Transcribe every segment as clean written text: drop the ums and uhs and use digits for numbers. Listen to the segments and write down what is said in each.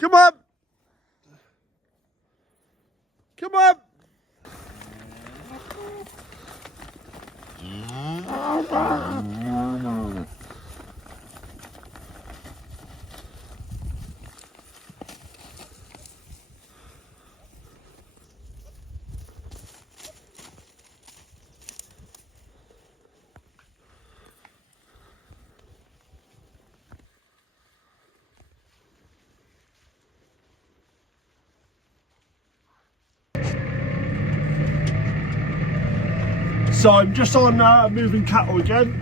Come on! Come on! So I'm just on moving cattle again.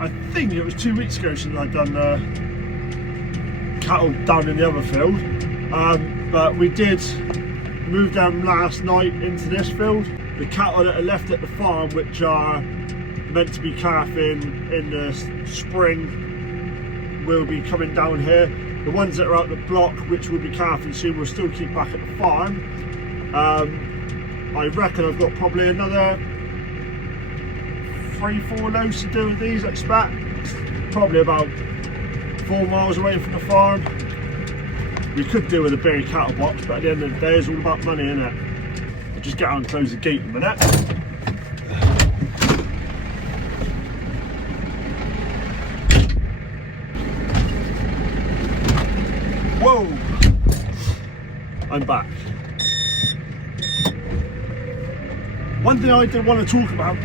I think it was 2 weeks ago since I'd done cattle down in the other field. But we did move them last night into this field. The cattle that are left at the farm, which are meant to be calving in the spring, will be coming down here. The ones that are out the block, which will be calving soon, will still keep back at the farm. I reckon I've got probably another 3-4 loads to do with these, I expect. Probably about 4 miles away from the farm. We could do with a bigger cattle box, but at the end of the day, it's all about money, isn't it? I'll just get out and close the gate in a minute. Whoa! I'm back. One thing I did want to talk about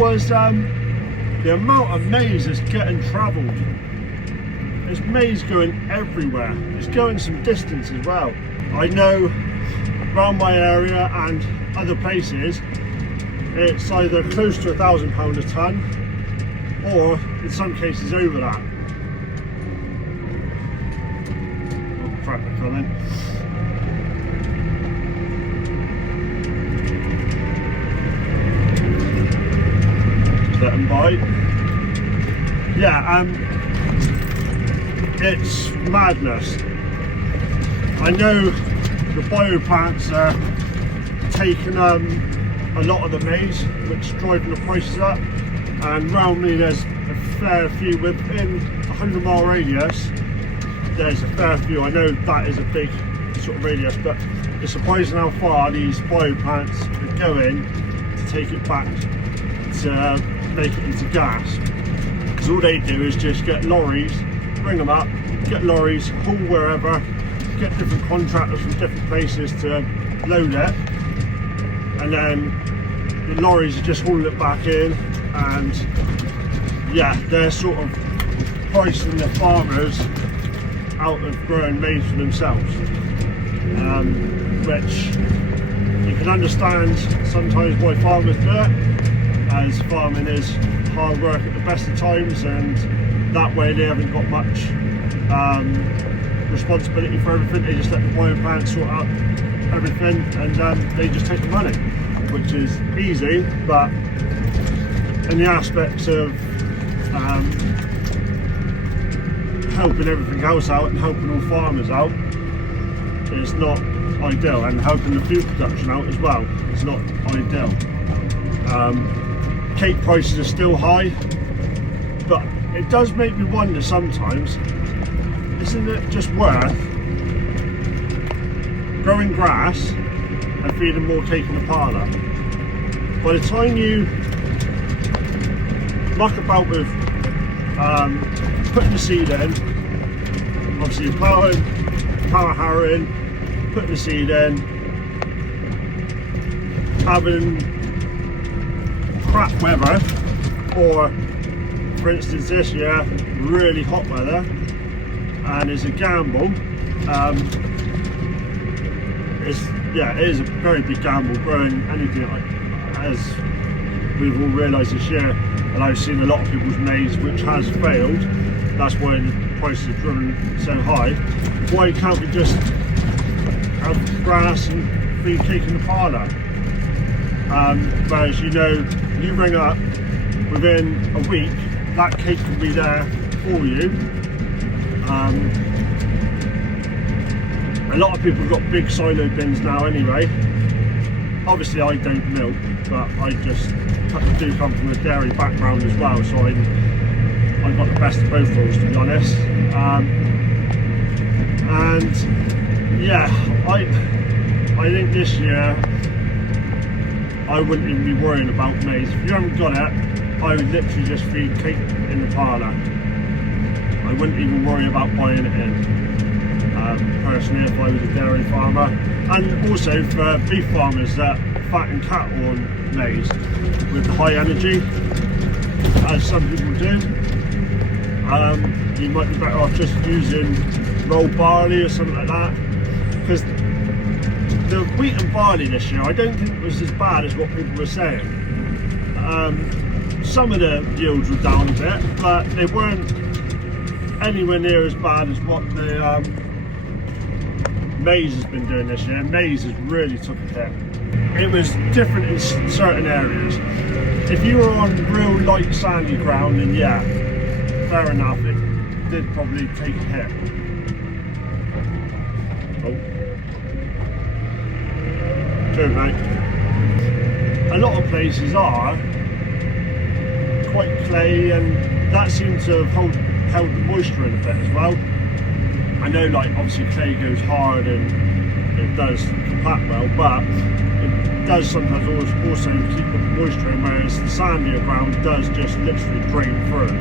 was the amount of maize that's getting travelled. There's maize going everywhere. It's going some distance as well. I know around my area and other places it's either close to £1,000 a tonne or in some cases over that. Oh crap, they're coming. Let them bite. Yeah, it's madness. I know the bioplants are taking a lot of the maize, which is driving the prices up, and round me there's a fair few within a 100-mile radius. There's a fair few. I know that is a big sort of radius, but it's surprising how far these bioplants are going to take it back to make it into gas, because all they do is just get lorries, bring them up, get lorries, haul wherever, get different contractors from different places to load it, and then the lorries are just hauling it back in, and yeah, they're sort of pricing the farmers out of growing maize for themselves, which you can understand sometimes why farmers do it, as farming is hard work at the best of times, and that way they haven't got much responsibility for everything. They just let the bioplants sort out everything, and they just take the money, which is easy, but in the aspects of helping everything else out and helping all farmers out, it's not ideal, and helping the food production out as well, it's not ideal. Cake prices are still high, but it does make me wonder sometimes, isn't it just worth growing grass and feeding more cake in the parlour? By the time you muck about with putting the seed in, obviously power harrowing, putting the seed in, having crap weather, or for instance this year really hot weather, and it's a gamble. It is a very big gamble growing anything, as we've all realised this year, and I've seen a lot of people's maize which has failed. That's why the prices are driven so high. Why can't we just have grass and feed cake in the parlour? Whereas, you know, you ring up, within a week that cake can be there for you. A lot of people have got big silo bins now anyway. Obviously I don't milk, but I just do come from a dairy background as well, so I've got the best of both worlds, to be honest. And yeah, I think this year I wouldn't even be worrying about maize. If you haven't got it, I would literally just feed cake in the parlour. I wouldn't even worry about buying it in. Personally, if I was a dairy farmer, and also for beef farmers that fatten cattle on maize with the high energy, as some people do, you might be better off just using rolled barley or something like that, because the wheat and barley this year I don't think was as bad as what people were saying. Some of the yields were down a bit, but they weren't anywhere near as bad as what the maize has been doing this year. Maize has really took a hit. It was different in certain areas. If you were on real light sandy ground, then yeah, fair enough, it did probably take a hit. Oh. True, mate. A lot of places are quite clay, and that seems to have held the moisture in a bit as well. I know, like, obviously clay goes hard and it does compact well, but it does sometimes also keep the moisture in, whereas the sandier ground does just literally drain through.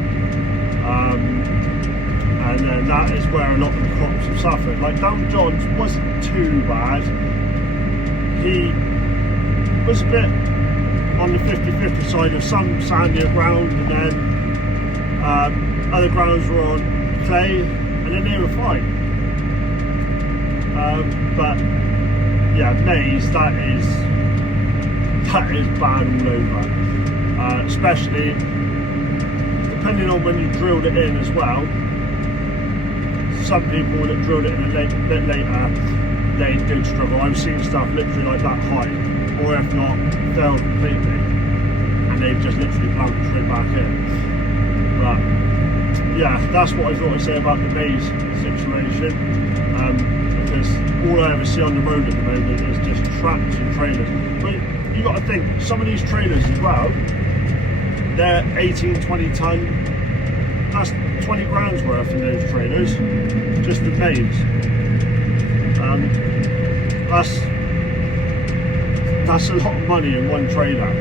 And then that is where a lot of the crops have suffered. Like Down John's wasn't too bad. He was a bit on the 50-50 side of some sandier ground, and then other grounds were on clay, and then they were fine. But yeah, maize, that is bad all over. Especially depending on when you drilled it in as well. Some people that drilled it in a bit later, they did struggle. I've seen stuff literally like that high, or if not, failed completely, and they've just literally planted straight back in. But yeah, that's what I thought I'd say about the maize situation, because all I ever see on the road at the moment is just tracks and trailers. But you got to think, some of these trailers as well, they're 18-20 ton, that's 20 grand's worth in those trailers, just the maize. That's a lot of money in one trailer.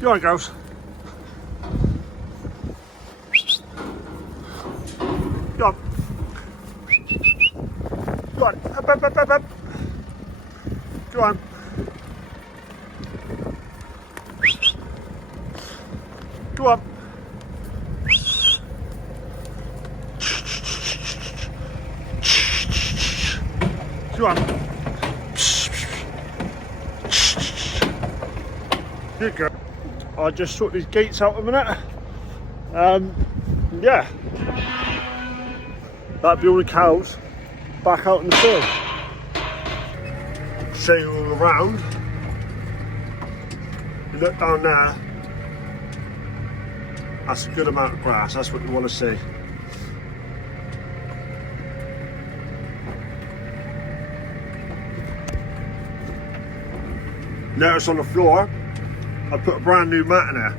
You alright, girls? Go on. Go on. Up, up, up, up, up. Go on. Go on. Go on. Good girl. I'll just sort these gates out a minute. Yeah. That'd be all the cows back out in the field. Show you all around. You look down there, that's a good amount of grass, that's what you want to see. Notice on the floor, I put a brand new mat in there.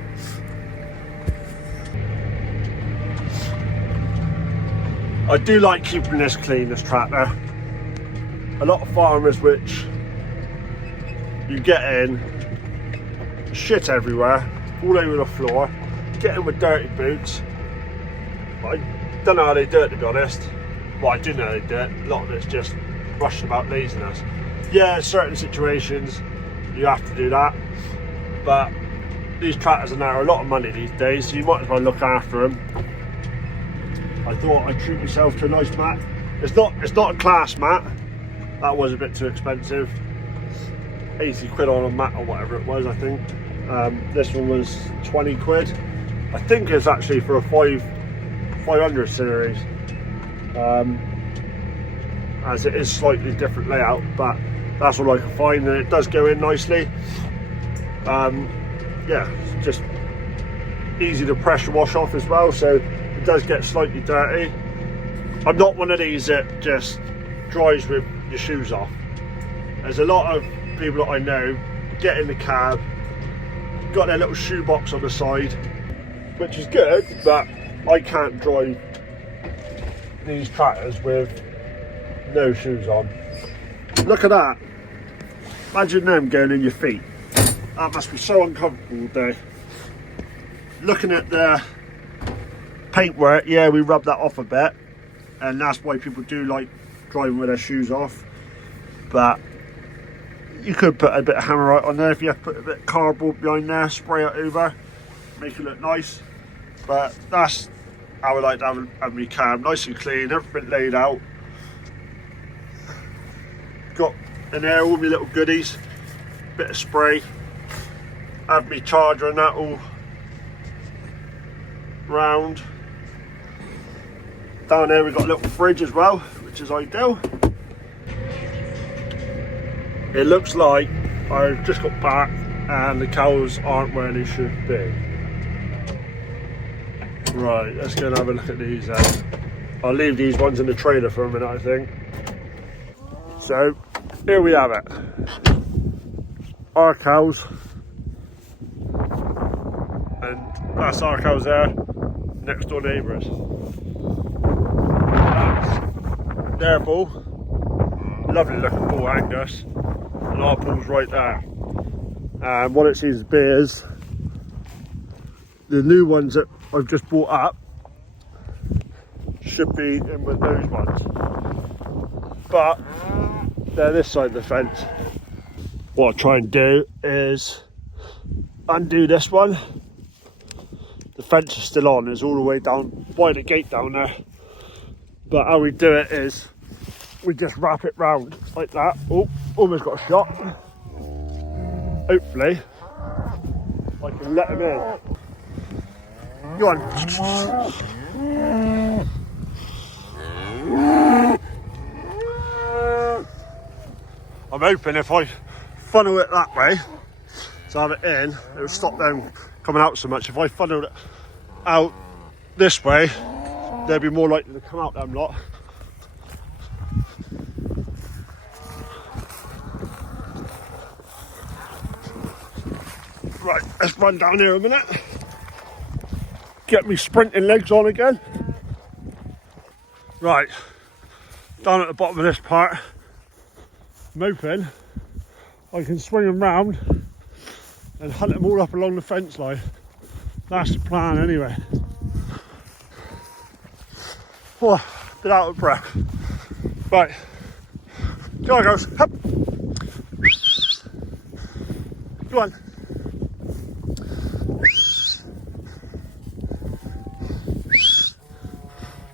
I do like keeping this clean, this tractor. A lot of farmers which you get in, shit everywhere, all over the floor, get in with dirty boots. I don't know how they do it, to be honest. Well, I do know they do it. A lot of it's just rushing about laziness. Yeah, certain situations you have to do that, but these tractors are now a lot of money these days, so you might as well look after them. I thought I'd treat myself to a nice mat. It's not a class mat. That was a bit too expensive. 80 quid on a mat or whatever it was, I think. This one was 20 quid. I think it's actually for a 500 series. As it is slightly different layout, but that's all I can find, and it does go in nicely. Yeah, it's just easy to pressure wash off as well, so it does get slightly dirty. I'm not one of these that just dries with your shoes off. There's a lot of people that I know get in the cab, got their little shoe box on the side, which is good, but I can't drive these tractors with no shoes on. Look at that. Imagine them going in your feet. That must be so uncomfortable all day. Looking at the paintwork, yeah, we rubbed that off a bit, and that's why people do like driving with their shoes off. But you could put a bit of hammerite on there if you have to put a bit of cardboard behind there, spray it over, make it look nice. But that's how I like to have my cab, nice and clean, everything laid out. Got in there all my little goodies, bit of spray, have my charger and that all round. Down there we've got a little fridge as well, which is ideal. It looks like I've just got back and the cows aren't where they should be. Right, let's go and have a look at these then. I'll leave these ones in the trailer for a minute, I think. So, here we have it. Our cows. And that's our cows there, next door neighbours. That's their bull. Lovely looking bull, Angus. And our bull's right there. And what it seems to be is the new ones that I've just brought up should be in with those ones, but they're this side of the fence. What I'll try and do is undo this one. The fence is still on, it's all the way down by the gate down there, but how we do it is we just wrap it round like that. Oh, almost got a shot. Hopefully I can let him in. Go on. I'm hoping if I funnel it that way to have it in, it will stop them coming out so much. If I funnel it out this way, they'll be more likely to come out, them lot. Right, let's run down here a minute. Get me sprinting legs on again. Right, down at the bottom of this part, I'm hoping I can swing them round and hunt them all up along the fence line. That's the plan anyway. Oh, bit out of breath. Right, go on girls, up. Go on.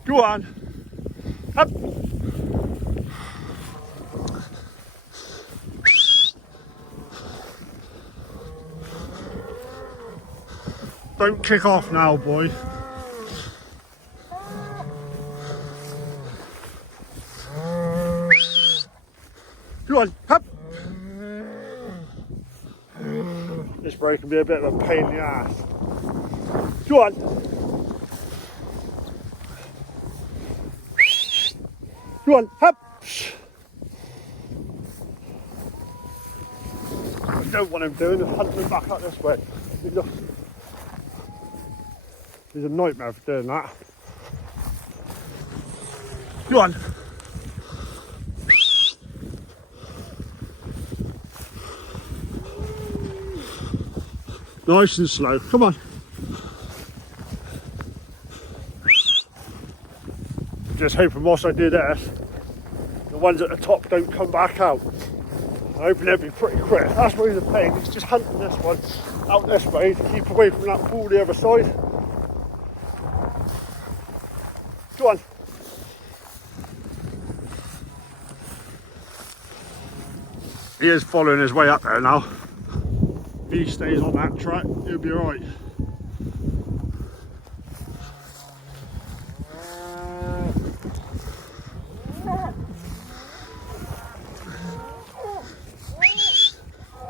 Go on, up. Don't kick off now, boy. Go on, up. This break can be a bit of a pain in the ass. Go on. Go on, up! I don't want him doing is hunting him back up this way. He's a nightmare for doing that. Go on. Nice and slow, come on. Just hoping whilst I do this, the ones at the top don't come back out. I'm hoping they'll be pretty quick. That's really the pain, it's just hunting this one out this way to keep away from that pool the other side. Go on. He is following his way up there now. If he stays on that track, he'll be alright.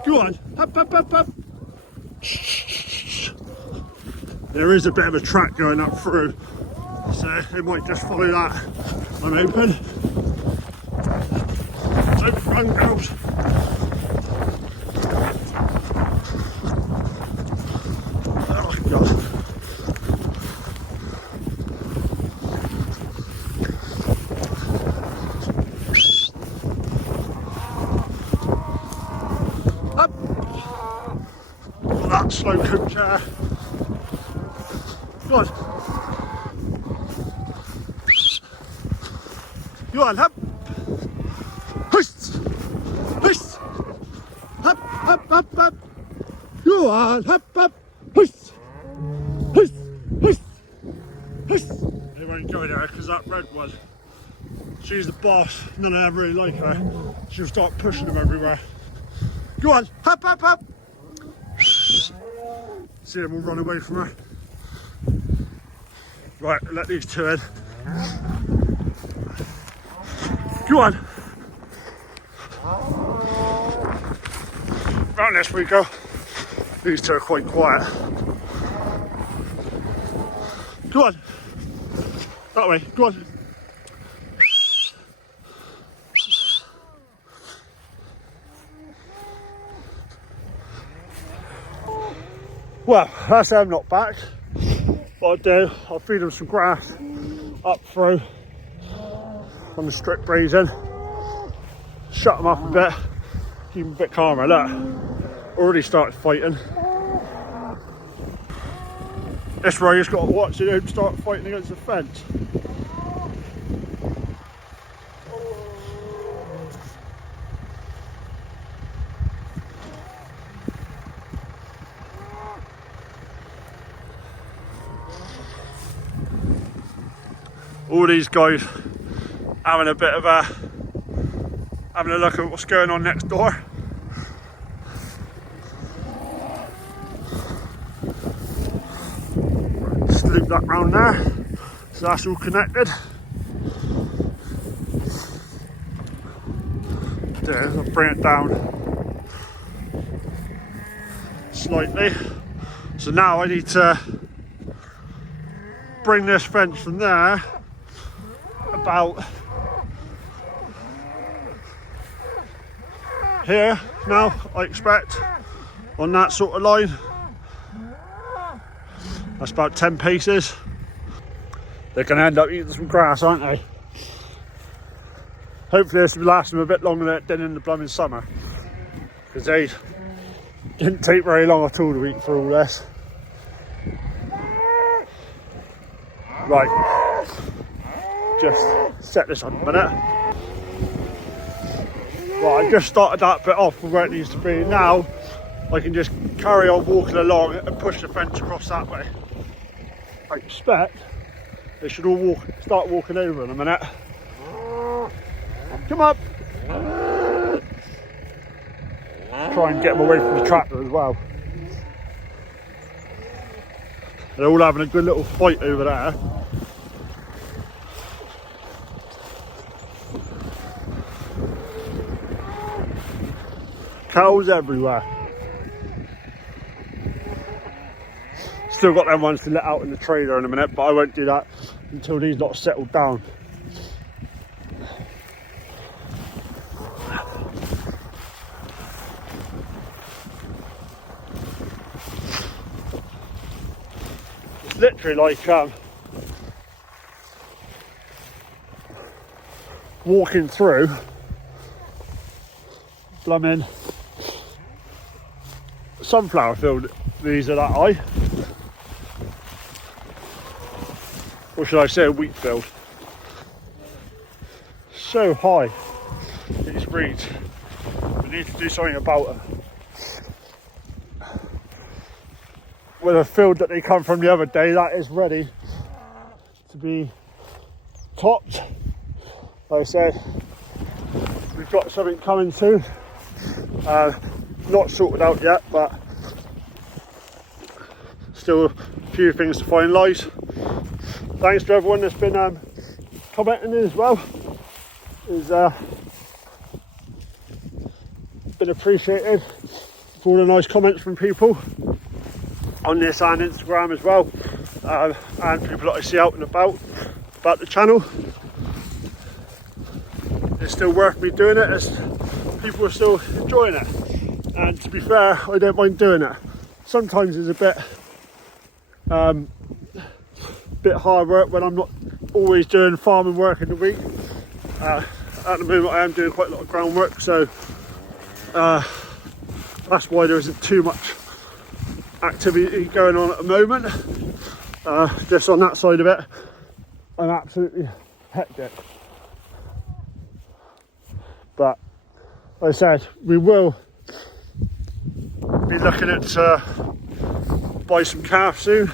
Go on, up, up, up, up. There is a bit of a track going up through, so they might just follow that. I'm hoping. Don't run, girls. Oh, God. slow coach there. Go on. Go on, hop. Hush. Hush. Hop, hop, hop, hop. Go on, hop, hop. Hush. Hush. Hush. Hush. They won't go there because that red one, she's the boss. None of them really like her. She'll start pushing them everywhere. Go on, hop, hop, hop. See them all run away from her. Right, let these two in. Go on. Round this we go. These two are quite quiet. Go on. That way, go on. Well, that's them not back. What I'll do, I'll feed them some grass up through on the strip grazing, shut them up a bit, keep them a bit calmer. Look, already started fighting. This way you've got to watch it, don't start fighting against the fence. All these guys having a bit of having a look at what's going on next door. Just loop that round there, so that's all connected. There, I'll bring it down slightly. So now I need to bring this fence from there about here now, I expect, on that sort of line. That's about 10 paces. They're going to end up eating some grass, aren't they? Hopefully this will last them a bit longer than it did in the blooming summer, because they didn't take very long at all to eat for all this. Right, just set this on a minute. Right, I just started that bit off from where it needs to be. Now I can just carry on walking along and push the fence across that way. I expect they should all start walking over in a minute. Come up! Try and get them away from the tractor as well. They're all having a good little fight over there. Cows everywhere. Still got them ones to let out in the trailer in a minute, but I won't do that until these lot are settled down. It's literally like walking through blooming sunflower field. These are that high, or should I say a wheat field. So high, these reeds. We need to do something about them. With a field that they come from the other day, that is ready to be topped. Like I said, we've got something coming soon. Not sorted out yet, but still a few things to finalise. Thanks to everyone that's been commenting as well. It's been appreciated for all the nice comments from people on this and Instagram as well, and people that I see out and about the channel. It's still worth me doing it as people are still enjoying it, and to be fair, I don't mind doing it. Sometimes it's a bit hard work when I'm not always doing farming work in the week. At the moment I am doing quite a lot of groundwork, so that's why there isn't too much activity going on at the moment. Just on that side of it, I'm absolutely hectic. But like I said, we will be looking at buy some calves soon.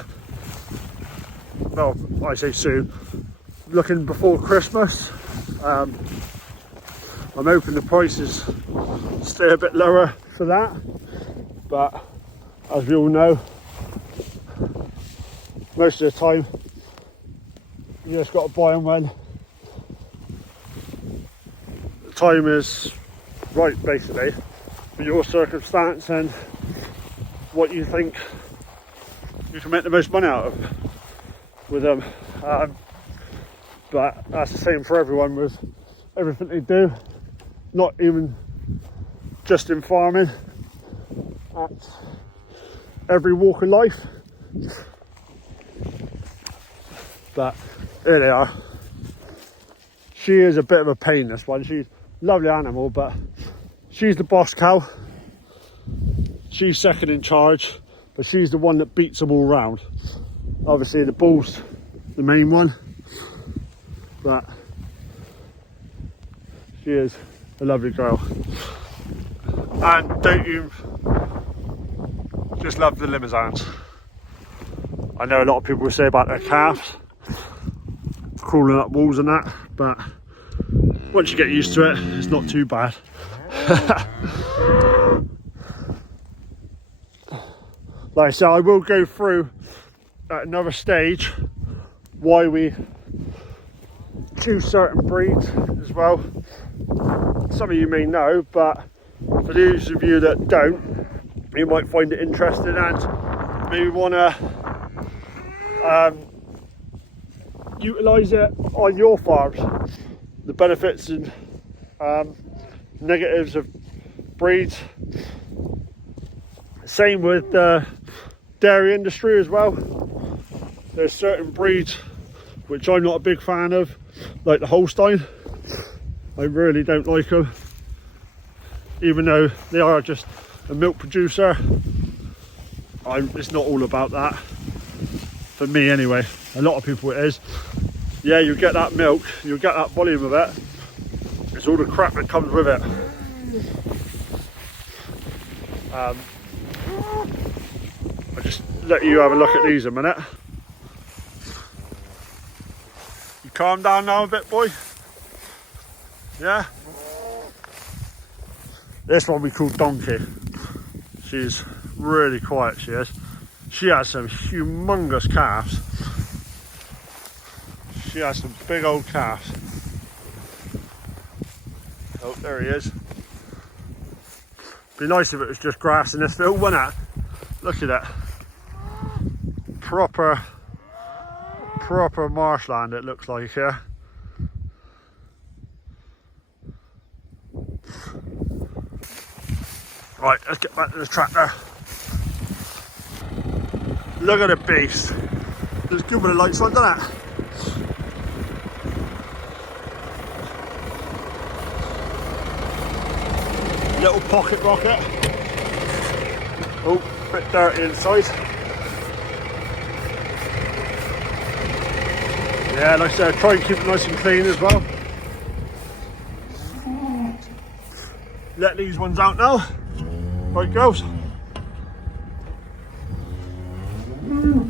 Well, I say soon, looking before Christmas. I'm hoping the prices stay a bit lower for that, but as we all know, most of the time you just got to buy them when the time is right, basically, for your circumstance and what you think you can make the most money out of with them. But that's the same for everyone with everything they do, not even just in farming, at every walk of life. But here they are. She is a bit of a pain, this one. She's a lovely animal, but she's the boss cow. She's second in charge, but she's the one that beats them all round. Obviously the bull's the main one, but she is a lovely girl. And don't you just love the Limousines? I know a lot of people will say about their calves crawling up walls and that, but once you get used to it, it's not too bad. Like I said, I will go through at another stage why we choose certain breeds as well. Some of you may know, but for those of you that don't, you might find it interesting and maybe want to utilise it on your farms. The benefits and negatives of breeds. Same with the dairy industry as well. There's certain breeds which I'm not a big fan of, like the Holstein. I really don't like them, even though they are just a milk producer. It's not all about that, for me anyway. A lot of people it is. Yeah, you get that milk, you get that volume of it. It's all the crap that comes with it. I'll just let you have a look at these a minute. You calm down now a bit, boy? Yeah? This one we call Donkey. She's really quiet, she is. She has some humongous calves. She has some big old calves. Oh, there he is. Be nice if it was just grass in this field, wouldn't it? Look at that. Proper marshland it looks like here. Right, let's get back to the tractor. Look at the beast. It's good with the lights on, doesn't it? Little pocket rocket. Oh, a bit dirty inside. Yeah, like I said, try and keep it nice and clean as well. Let these ones out now. Right, girls.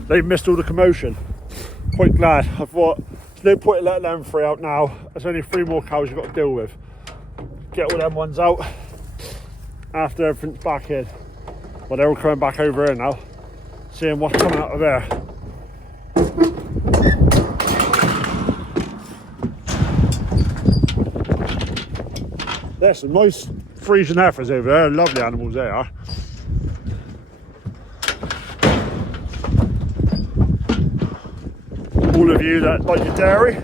They've missed all the commotion. Quite glad. I thought there's no point in letting them three out now. There's only 3 more cows you've got to deal with. Get all them ones out after everything's back in. Well, they're all coming back over here now, seeing what's coming out of there. There's some nice Frisian heifers over there. Lovely animals they are. All of you that like your dairy.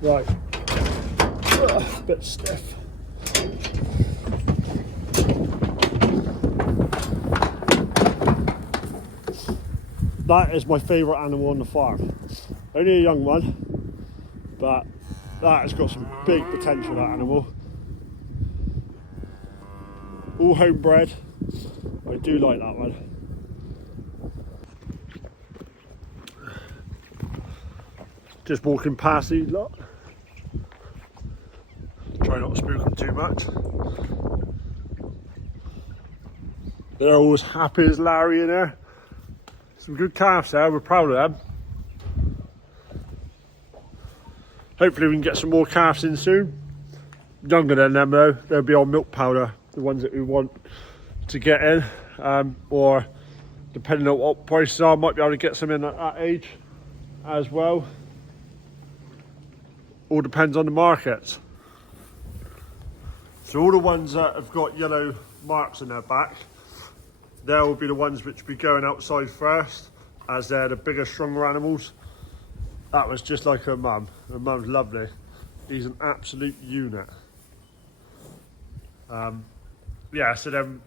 Right. A bit stiff. That is my favourite animal on the farm. Only a young one, but That has got some big potential, that animal. All homebred. I do like that one. Just walking past these lot. Try not to spook them too much. They're always happy as Larry in there. Some good calves there, we're proud of them. Hopefully we can get some more calves in soon. Younger than them though, they'll be on milk powder, the ones that we want to get in. Or depending on what prices are, might be able to get some in at that age as well. All depends on the markets. So all the ones that have got yellow marks on their back, they will be the ones which will be going outside first, as they're the bigger, stronger animals. That was just like her mum. Her mum's lovely. He's an absolute unit. Yeah, so then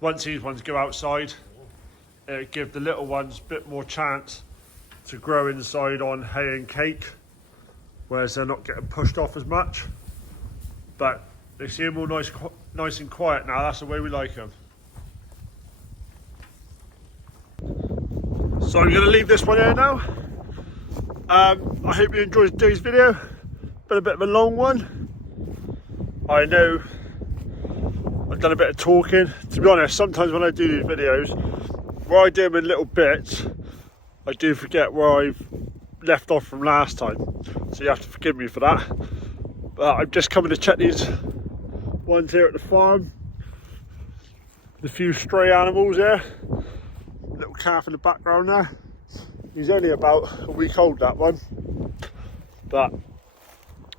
once these ones go outside, it'll give the little ones a bit more chance to grow inside on hay and cake, whereas they're not getting pushed off as much. But they seem all nice and quiet now. That's the way we like them. So I'm going to leave this one here now. I hope you enjoyed today's video. Been a bit of a long one. I know I've done a bit of talking. To be honest, sometimes when I do these videos, where I do them in little bits, I do forget where I've left off from last time. So you have to forgive me for that. But I'm just coming to check these ones here at the farm. The few stray animals there. Little calf in the background there. He's only about a week old, that one. But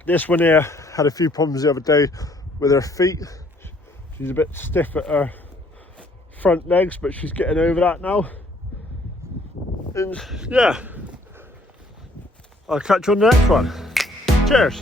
this one here had a few problems the other day with her feet. She's a bit stiff at her front legs, but she's getting over that now. And yeah, I'll catch you on the next one. Cheers.